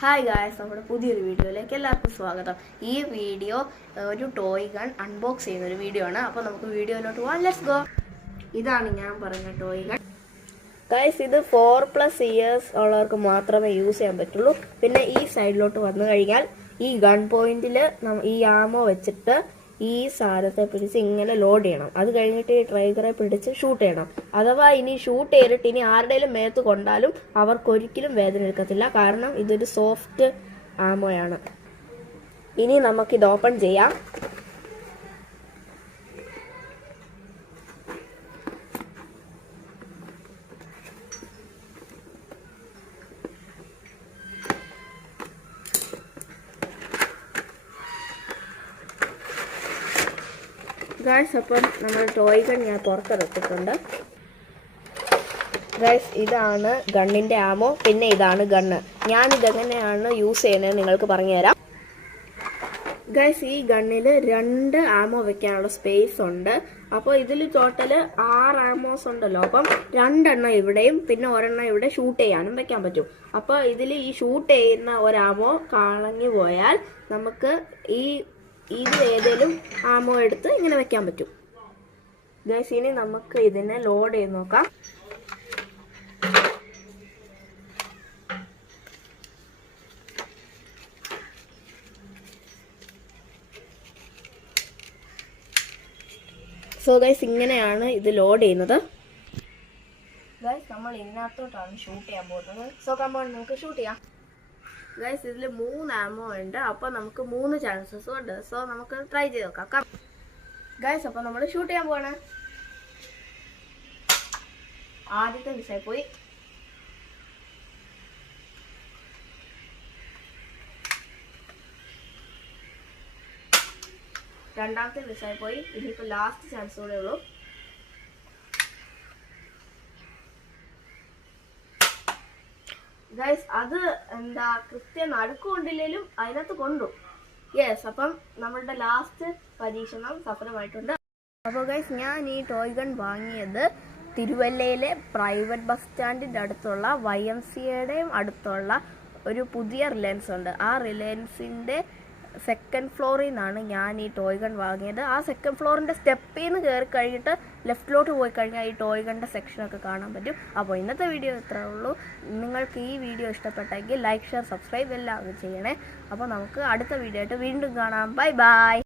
Hi guys, നമ്മുടെ പുതിയൊരു വീഡിയോയിലേക്ക് എല്ലാവർക്കും സ്വാഗതം. ഈ വീഡിയോ ഒരു ടോയ് ഗൺ അൺബോക്സ് ചെയ്യുന്ന ഒരു വീഡിയോ ആണ്. അപ്പോൾ നമുക്ക് വീഡിയോയിലോട്ട് പോകാം. Let's go. ഇതാണ് ഞാൻ പറഞ്ഞ ടോയ് ഗൺ. ഗായ്സ്, ഇത് 4+ ഇയേഴ്സ് ഉള്ളവർക്ക് മാത്രമേ യൂസ് ചെയ്യാൻ പറ്റുള്ളൂ. പിന്നെ ഈ സൈഡിലോട്ട് വന്നു കഴിഞ്ഞാൽ ഈ ഗൺ പോയിന്റിൽ ഈ ആമോ വെച്ചിട്ട് ഈ സാധനത്തെ പിടിച്ച് ഇങ്ങനെ ലോഡ് ചെയ്യണം. അത് കഴിഞ്ഞിട്ട് ഈ ട്രൈഗറെ പിടിച്ച് ഷൂട്ട് ചെയ്യണം. അഥവാ ഇനി ഷൂട്ട് ചെയ്തിട്ട് ഇനി ആരുടെയും മേത്ത് കൊണ്ടാലും അവർക്കൊരിക്കലും വേദന എടുക്കത്തില്ല. കാരണം ഇതൊരു സോഫ്റ്റ് ആമോയാണ്. ഇനി നമുക്കിത് ഓപ്പൺ ചെയ്യാം. ഗൈസ്, അപ്പം നമ്മൾ ടോയ് ഗൺ ഞാൻ പുറത്തെടുത്തിട്ടുണ്ട്. ഗൈസ്, ഇതാണ് ഗണ്ണിൻ്റെ ആമോ. പിന്നെ ഇതാണ് ഗണ്ണ്. ഞാനിതെങ്ങനെയാണ് യൂസ് ചെയ്യുന്നത് നിങ്ങൾക്ക് പറഞ്ഞുതരാം. ഗൈസ്, ഈ ഗണ്ണിൽ 2 ആമോ വെക്കാനുള്ള സ്പേസ് ഉണ്ട്. അപ്പോൾ ഇതിൽ ടോട്ടൽ 6 ആമോസ് ഉണ്ടല്ലോ. അപ്പം 2 എണ്ണം ഇവിടെയും പിന്നെ 1 എണ്ണം ഇവിടെ ഷൂട്ട് ചെയ്യാനും വെക്കാൻ പറ്റും. അപ്പോൾ ഇതിൽ ഈ ഷൂട്ട് ചെയ്യുന്ന ഒരാമോ കളഞ്ഞു പോയാൽ നമുക്ക് ഇത് ഏതെങ്കിലും ആമോ എടുത്ത് ഇങ്ങനെ വെക്കാൻ പറ്റും. ഗൈസ്, ഇനി നമുക്ക് ഇതിനെ ലോഡ് ചെയ്ത് നോക്കാം. സോ ഗൈസ്, ഇങ്ങനെയാണ് ഇത് ലോഡ് ചെയ്യുന്നത്. ഗൈസ്, നമ്മൾ ഇതിനകത്തോട്ടാണ് ഷൂട്ട് ചെയ്യാൻ പോകുന്നത്. സോ കമോൺ, നമുക്ക് ഷൂട്ട് ചെയ്യാം. ഗൈസ്, ഇതിൽ 3 ആമോ ഉണ്ട്. അപ്പോൾ നമുക്ക് 3 ചാൻസസും ഉണ്ട്. സോ നമുക്ക് ട്രൈ ചെയ്ത് നോക്കാം. ഗൈസ്, അപ്പോൾ നമ്മൾ ഷൂട്ട് ചെയ്യാൻ പോവാണ്. ആദ്യത്തെ മിസ്സായി പോയി. രണ്ടാമത്തെ മിസ്സായി പോയി. ഇനിയിപ്പോൾ ലാസ്റ്റ് ചാൻസ് കൂടെ ഉള്ളൂ. ഗൈസ്, അത് കൃത്യം നടുക്കൊണ്ടില്ലേലും അതിനകത്ത് കൊണ്ടു. യെസ്, അപ്പം നമ്മളുടെ ലാസ്റ്റ് പരീക്ഷണം സഫലമായിട്ടുണ്ട്. അപ്പോൾ ഗൈസ്, ഞാൻ ഈ ടോയ് ഗൺ വാങ്ങിയത് തിരുവല്ലയിലെ പ്രൈവറ്റ് ബസ് സ്റ്റാൻഡിൻ്റെ അടുത്തുള്ള YMCAയുടെയും അടുത്തുള്ള ഒരു പുതിയ റിലയൻസ് ഉണ്ട്. ആ റിലയൻസിൻ്റെ 2nd ഫ്ലോറിൽ നിന്നാണ് ഞാൻ ഈ ടോയ് ഗൺ വാങ്ങിയത്. ആ 2nd ഫ്ലോറിൻ്റെ സ്റ്റെപ്പിൽ നിന്ന് കയറി കഴിഞ്ഞിട്ട് ലെഫ്റ്റിലോട്ട് പോയി കഴിഞ്ഞാൽ ഈ ടോയ് ഗണ്ണിൻ്റെ സെക്ഷനൊക്കെ കാണാൻ പറ്റും. അപ്പോൾ ഇന്നത്തെ വീഡിയോ ഇത്രേ ഉള്ളൂ. നിങ്ങൾക്ക് ഈ വീഡിയോ ഇഷ്ടപ്പെട്ടെങ്കിൽ ലൈക്ക്, ഷെയർ, സബ്സ്ക്രൈബ് എല്ലാം ചെയ്യണേ. അപ്പോൾ നമുക്ക് അടുത്ത വീഡിയോ ആയിട്ട് വീണ്ടും കാണാം. Bye bye.